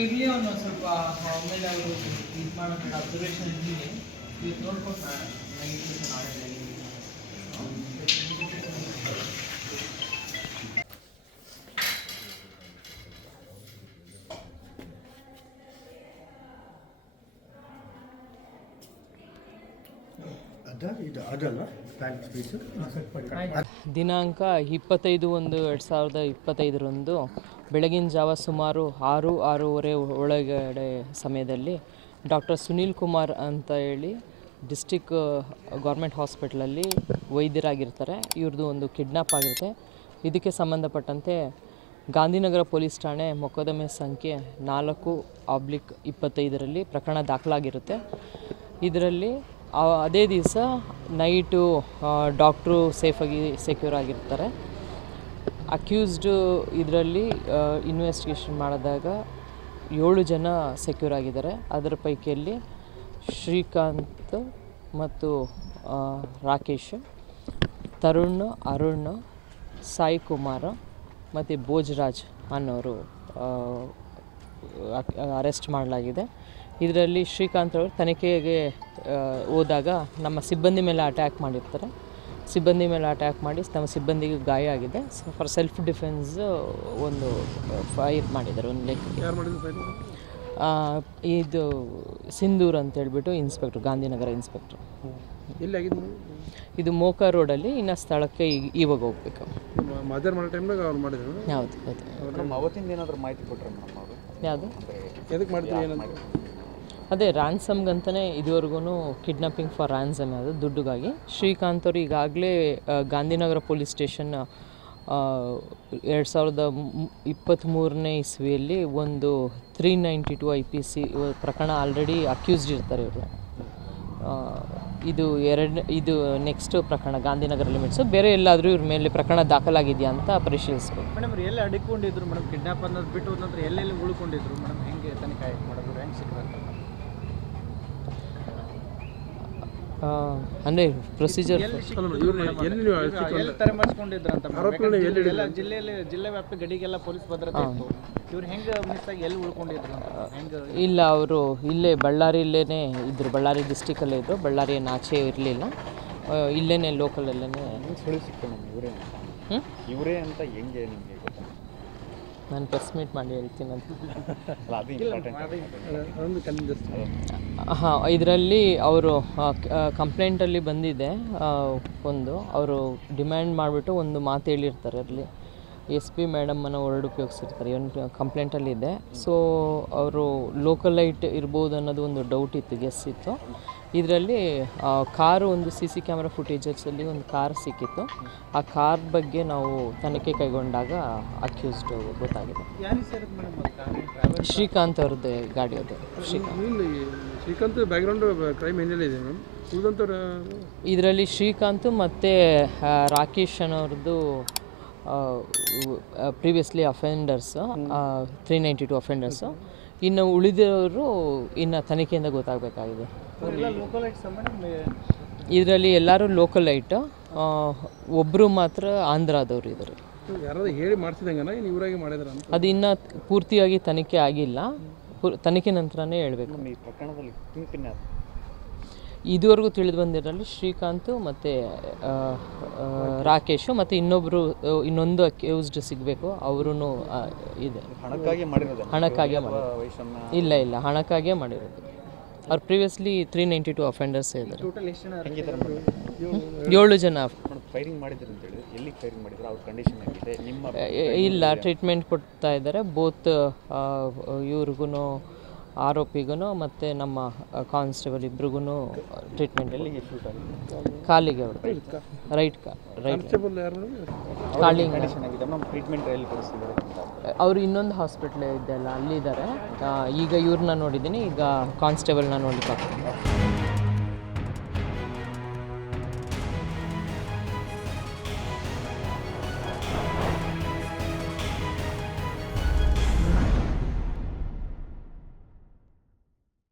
ಇರಲಿ ಅವನು ಸ್ವಲ್ಪ ಆಮೇಲೆ ಅವರು ಇದು ಮಾಡೋಣ ಅಬ್ಸರ್ವೇಷನ್ ಇರಲಿ ಇವತ್ತು ನೋಡ್ಕೊಂಡು ನೈಟ್ ದಿನಾಂಕ ಇಪ್ಪತ್ತೈದು ಒಂದು ಎರಡು ಸಾವಿರದ ಇಪ್ಪತ್ತೈದರಂದು ಬೆಳಗಿನ ಜಾವ ಸುಮಾರು ಆರು ಆರೂವರೆ ಒಳಗಡೆ ಸಮಯದಲ್ಲಿ ಡಾಕ್ಟರ್ ಸುನೀಲ್ ಕುಮಾರ್ ಅಂತ ಹೇಳಿ ಡಿಸ್ಟಿಕ್ ಗೌರ್ಮೆಂಟ್ ಹಾಸ್ಪಿಟ್ಲಲ್ಲಿ ವೈದ್ಯರಾಗಿರ್ತಾರೆ. ಇವ್ರದ್ದು ಒಂದು ಕಿಡ್ನಾಪ್ ಆಗಿರುತ್ತೆ. ಇದಕ್ಕೆ ಸಂಬಂಧಪಟ್ಟಂತೆ ಗಾಂಧಿನಗರ ಪೊಲೀಸ್ ಠಾಣೆ ಮೊಕದ್ದಮೆ ಸಂಖ್ಯೆ ನಾಲ್ಕು ಆಬ್ಲಿಕ್ ಇಪ್ಪತ್ತೈದರಲ್ಲಿ ಪ್ರಕರಣ ದಾಖಲಾಗಿರುತ್ತೆ. ಇದರಲ್ಲಿ ಅದೇ ದಿವಸ ನೈಟು ಡಾಕ್ಟ್ರು ಸೇಫಾಗಿ ಸೆಕ್ಯೂರ್ ಆಗಿರ್ತಾರೆ. ಅಕ್ಯೂಸ್ಡು ಇದರಲ್ಲಿ ಇನ್ವೆಸ್ಟಿಗೇಷನ್ ಮಾಡಿದಾಗ ಏಳು ಜನ ಸೆಕ್ಯೂರ್ ಆಗಿದ್ದಾರೆ. ಅದರ ಪೈಕಿಯಲ್ಲಿ ಶ್ರೀಕಾಂತ್ ಮತ್ತು ರಾಕೇಶ್, ತರುಣ್, ಅರುಣ್, ಸಾಯಿ ಕುಮಾರ್ ಮತ್ತು ಭೋಜರಾಜ್ ಅನ್ನೋರು ಅರೆಸ್ಟ್ ಮಾಡಲಾಗಿದೆ. ಇದರಲ್ಲಿ ಶ್ರೀಕಾಂತ್ ಅವರು ತನಿಖೆಗೆ ಹೋದಾಗ ನಮ್ಮ ಸಿಬ್ಬಂದಿ ಮೇಲೆ ಅಟ್ಯಾಕ್ ಮಾಡಿರ್ತಾರೆ. ಸಿಬ್ಬಂದಿ ಮೇಲೆ ಅಟ್ಯಾಕ್ ಮಾಡಿ ನಮ್ಮ ಸಿಬ್ಬಂದಿಗೆ ಗಾಯ ಆಗಿದೆ. ಸೊ ಫಾರ್ ಸೆಲ್ಫ್ ಡಿಫೆನ್ಸ್ ಒಂದು ಫೈರ್ ಮಾಡಿದ್ದಾರೆ ಒಂದು ಲೈಕ್ ಯಾರು ಮಾಡಿದ್ರು ಆ, ಇದು ಸಿಂಧೂರ್ ಅಂತ ಹೇಳ್ಬಿಟ್ಟು ಇನ್ಸ್ಪೆಕ್ಟ್ರ್ ಗಾಂಧಿನಗರ ಇನ್ಸ್ಪೆಕ್ಟ್ರ್ ಇದು ಮೋಕಾ ರೋಡಲ್ಲಿ ಇನ್ನು ಸ್ಥಳಕ್ಕೆ ಈಗ- ಇವಾಗ ಹೋಗ್ಬೇಕು. ಹೌದು ಅವರು ಯಾವುದು? ಅದೇ ರ್ಯಾನ್ಸಮ್ಗಂತಲೇ ಇದುವರೆಗೂ ಕಿಡ್ನಾಪಿಂಗ್ ಫಾರ್ ರ್ಯಾನ್ಸಮ್ ಅದು ದುಡ್ಡುಗಾಗಿ. ಶ್ರೀಕಾಂತ್ ಅವರು ಈಗಾಗಲೇ ಗಾಂಧಿನಗರ ಪೊಲೀಸ್ ಸ್ಟೇಷನ್ ಎರಡು ಸಾವಿರದ ಇಪ್ಪತ್ತ್ಮೂರನೇ ಇಸ್ವಿಯಲ್ಲಿ ಒಂದು three ninety two I P C ಪ್ರಕರಣ ಆಲ್ರೆಡಿ ಅಕ್ಯೂಸ್ಡ್ ಇರ್ತಾರೆ ಇವರು. ಇದು ಎರಡು, ಇದು ನೆಕ್ಸ್ಟ್ ಪ್ರಕರಣ, ಗಾಂಧಿನಗರ ಲಿಮಿಟ್ಸು. ಬೇರೆ ಎಲ್ಲಾದರೂ ಇವ್ರ ಮೇಲೆ ಪ್ರಕರಣ ದಾಖಲಾಗಿದೆಯಾ ಅಂತ ಪರಿಶೀಲಿಸಬೇಕು. ಮೇಡಮ್, ಎಲ್ಲಿ ಅಡಿಕೊಂಡಿದ್ರು ಮೇಡಮ್, ಕಿಡ್ನಾಪ್ ಅನ್ನೋದು ಬಿಟ್ಟು ಎಲ್ಲೆಲ್ಲಿ ಉಳ್ಕೊಂಡಿದ್ರು ಮೇಡಮ್, ಹೆಂಗೆ ತನಿಖೆ ಮಾಡೋದು ಹೆಂಗೆ ಸಿಕ್ಕಿದಂತ ಅಂದರೆ ಪ್ರೊಸೀಜರ್ ಅಲ್ಲ ಇವ್ರು ಎಲ್ಲಿ ನೀವು ಎಲ್ಲಿ ತಲೆ ಮಾಡಿಸ್ಕೊಂಡಿದ್ರು ಅಂತ ಆರೋಪಿಗಳನ್ನ ಎಲ್ಲಿ ಎಲ್ಲ ಜಿಲ್ಲೆಯಲ್ಲಿ ಜಿಲ್ಲೆ ವ್ಯಾಪ್ತಿ ಗಡಿಗೆಲ್ಲ ಪೊಲೀಸ್ ಭದ್ರತೆ ಇತ್ತು ಇವ್ರು ಹೆಂಗೆ ಮಿಸ್ ಆಗಿ ಎಲ್ಲಿ ಉಳ್ಕೊಂಡಿದ್ರು ಅಂತ ಹೆಂಗೆ ಇಲ್ಲ ಅವರು ಇಲ್ಲೇ ಬಳ್ಳಾರಿಯಲ್ಲೇ ಇದ್ರು. ಬಳ್ಳಾರಿ ಡಿಸ್ಟಿಕಲ್ಲೇ ಇದ್ದರು ಬಳ್ಳಾರಿ ಏನು ಆಚೆ ಇರಲಿಲ್ಲ. ಇಲ್ಲೇನೆ ಲೋಕಲಲ್ಲೇ ಇವರೇ ಅಂತ ಹೆಂಗೆ ನಿಮಗೆ ಗೊತ್ತು? ನಾನು ಪ್ರೆಸ್ ಮೀಟ್ ಮಾಡಿ ಹೇಳ್ತೀನಿ ಅಂತ. ಹಾಂ ಇದರಲ್ಲಿ ಅವರು ಕಂಪ್ಲೇಂಟಲ್ಲಿ ಬಂದಿದೆ. ಒಂದು ಅವರು ಡಿಮ್ಯಾಂಡ್ ಮಾಡಿಬಿಟ್ಟು ಒಂದು ಮಾತು ಹೇಳಿರ್ತಾರೆ ಅಲ್ಲಿ. ಎಸ್ ಪಿ ಮೇಡಮನ್ನು ವರ್ಡ್ ಉಪಯೋಗಿಸಿರ್ತಾರೆ ಇವನು ಕಂಪ್ಲೇಂಟಲ್ಲಿದೆ ಸೊ ಅವರು ಲೋಕಲೈಟ್ ಇರ್ಬೋದು ಅನ್ನೋದು ಒಂದು ಡೌಟ್ ಇತ್ತು ಗೆಸ್ ಇತ್ತು. ಇದರಲ್ಲಿ ಕಾರು ಒಂದು ಸಿ ಸಿ ಕ್ಯಾಮ್ರಾ ಫುಟೇಜಸಲ್ಲಿ ಒಂದು ಕಾರ್ ಸಿಕ್ಕಿತ್ತು. ಆ ಕಾರ್ ಬಗ್ಗೆ ನಾವು ತನಿಖೆ ಕೈಗೊಂಡಾಗ ಅಕ್ಯೂಸ್ಡ್ ಗೊತ್ತಾಗಿದೆ. ಶ್ರೀಕಾಂತ್ ಅವ್ರದ್ದೇ ಗಾಡಿ ಅದು. ಶ್ರೀಕಾಂತ್. ಬ್ಯಾಕ್ಗ್ರೌಂಡ್ ಕ್ರೈಮ್ ಇದೆ ಇದರಲ್ಲಿ ಶ್ರೀಕಾಂತ್ ಮತ್ತು Rakesh ಅನ್ನೋರ್ದು previously offenders three ninety two offenders ಇನ್ನು ಉಳಿದವರು ಇನ್ನು ತನಿಖೆಯಿಂದ ಗೊತ್ತಾಗಬೇಕಾಗಿದೆ. ಲೋಕಲ್ ಇದರಲ್ಲಿ ಎಲ್ಲರೂ ಲೋಕಲೈಟ್ ಒಬ್ಬರು ಮಾತ್ರ ಆಂಧ್ರದವ್ರು ಇದ್ದಾರೆ. ಯಾರಾದ್ರೂ ಹೇಳಿ ಅದು ಇನ್ನ ಪೂರ್ತಿಯಾಗಿ ತನಿಖೆ ಆಗಿಲ್ಲ. ತನಿಖೆ ನಂತರನೇ ಹೇಳಬೇಕು. ಇದುವರೆಗೂ ತಿಳಿದು ಬಂದಿರಲಿ ಶ್ರೀಕಾಂತ್ ಮತ್ತು ರಾಕೇಶ್ ಮತ್ತು ಇನ್ನೊಬ್ಬರು ಇನ್ನೊಂದು ಅಕ್ಯೂಸ್ಡ್ ಸಿಗಬೇಕು. ಅವರೂ ಇದೆ. ಹಣಕ್ಕಾಗಿ ಮಾಡಿರೋದು ಹಣಕ್ಕಾಗೇ ಮಾಡಿರೋದು. ಇಲ್ಲ ಇಲ್ಲ. ಹಣಕ್ಕಾಗಿಯೇ ಮಾಡಿರೋದು. ಅವ್ರು previously three ninety two offenders ಇದ್ದಾರೆ ಏಳು ಜನ. ಮೇಡಮ್ ಫೈರಿಂಗ್ ಮಾಡಿದ್ರು ಅಂತ ಹೇಳಿ ಎಲ್ಲಿಗೆ ಫೈರಿಂಗ್ ಮಾಡಿದ್ರು? ಅವ್ರ ಕಂಡೀಷನ್ ಆಗಿದೆ ನಿಮ್ಮ ಇಲ್ಲ ಟ್ರೀಟ್ಮೆಂಟ್ ಕೊಡ್ತಾ ಇದ್ದಾರೆ. ಬೋತ್ ಇವ್ರಿಗೂ ಆರೋಪಿಗೂ ಮತ್ತು ನಮ್ಮ ಕಾನ್ಸ್ಟೇಬಲ್ ಇಬ್ರಿಗೂ ಟ್ರೀಟ್ಮೆಂಟ್ ಕಾಲಿಗೆ ಅವರು ರೈಟ್ ಕಾ ರೈಟ್ ಕಾಲಿಂಗ್ ಅವರು ಇನ್ನೊಂದು ಹಾಸ್ಪಿಟ್ಲ್ ಇದೆಯಲ್ಲ ಅಲ್ಲಿದ್ದಾರೆ. ಈಗ ಇವ್ರನ್ನ ನೋಡಿದ್ದೀನಿ ಈಗ ಕಾನ್ಸ್ಟೇಬಲ್ನ ನೋಡ್ಲಿಕ್ಕೆ